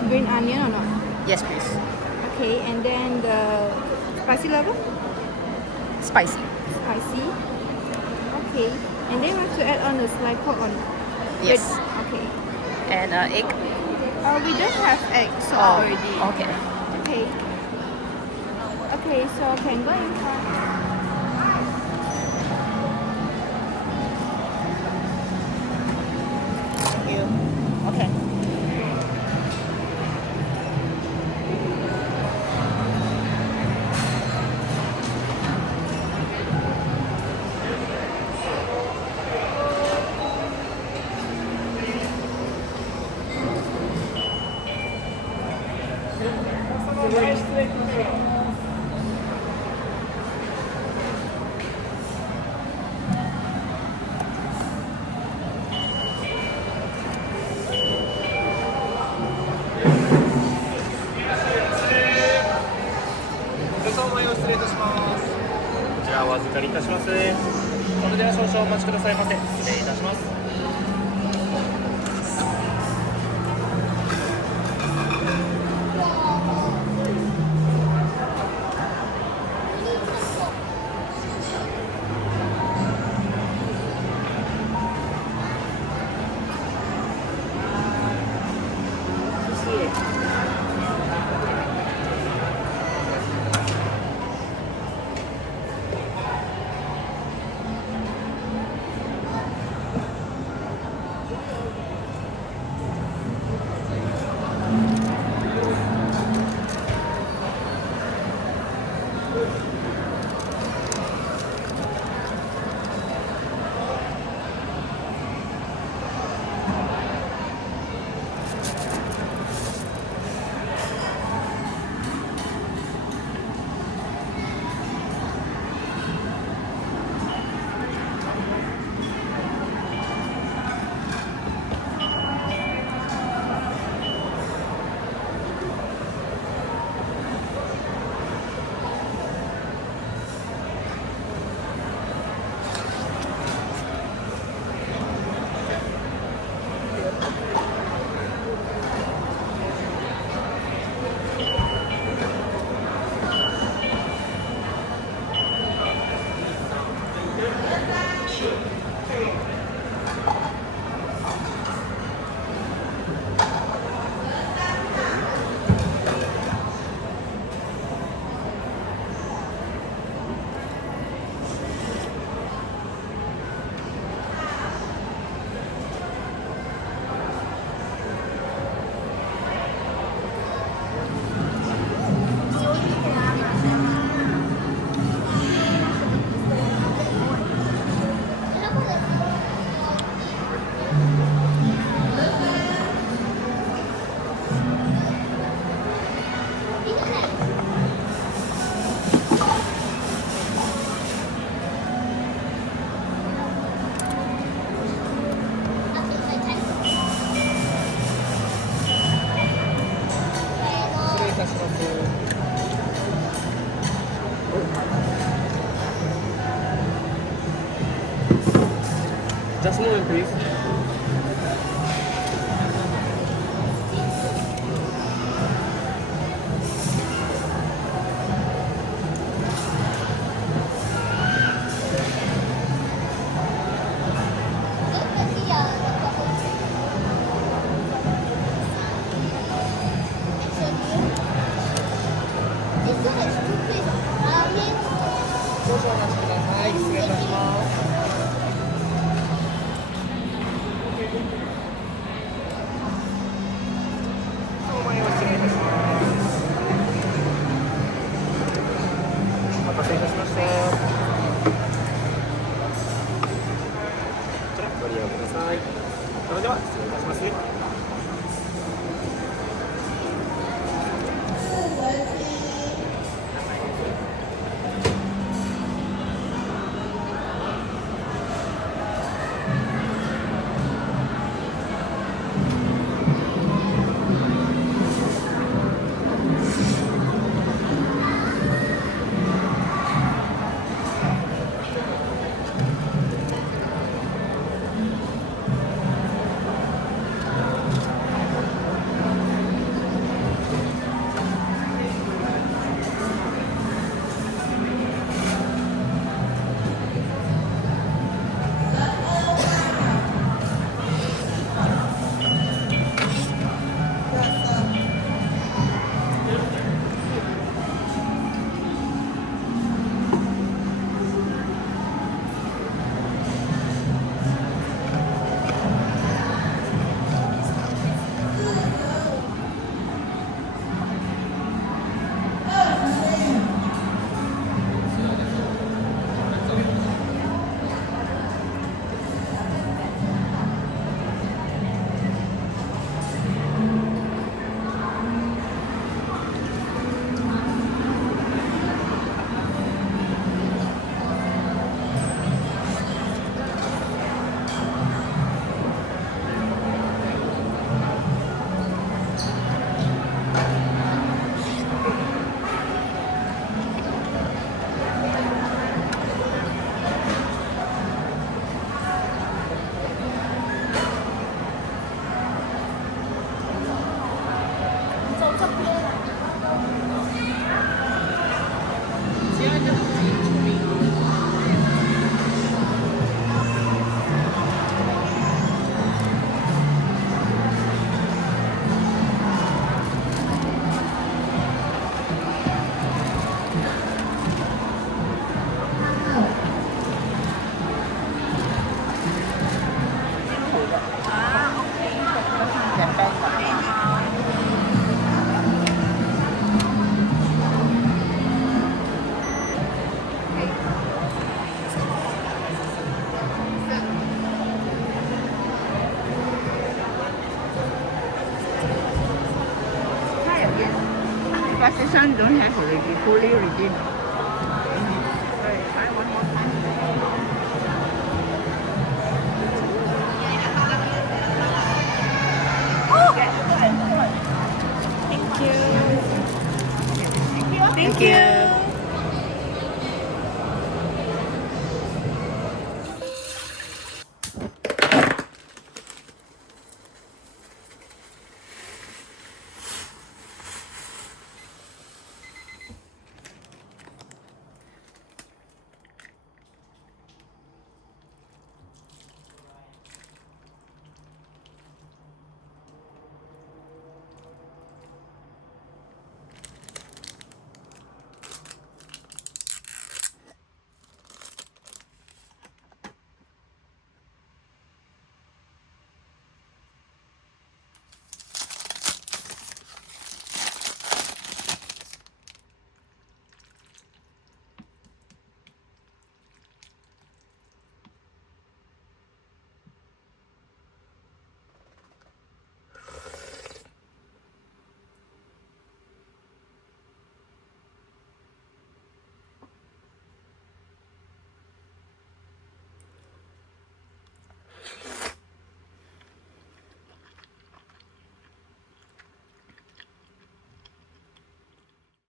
the green onion or not? Yes, please. Okay, and then the spicy level? Spicy. Spicy. Okay, and then we have to add on the sliced pork on. Yes. Okay. And egg. We don't have eggs already. Okay. Okay. Okay, so can go in front. Thank you. Okay.ご失礼いたします。こちらお預かりいたします。それでは少々お待ちくださいませ。失礼いたします。Just a moment, please. This one don't have already, fully redeemed.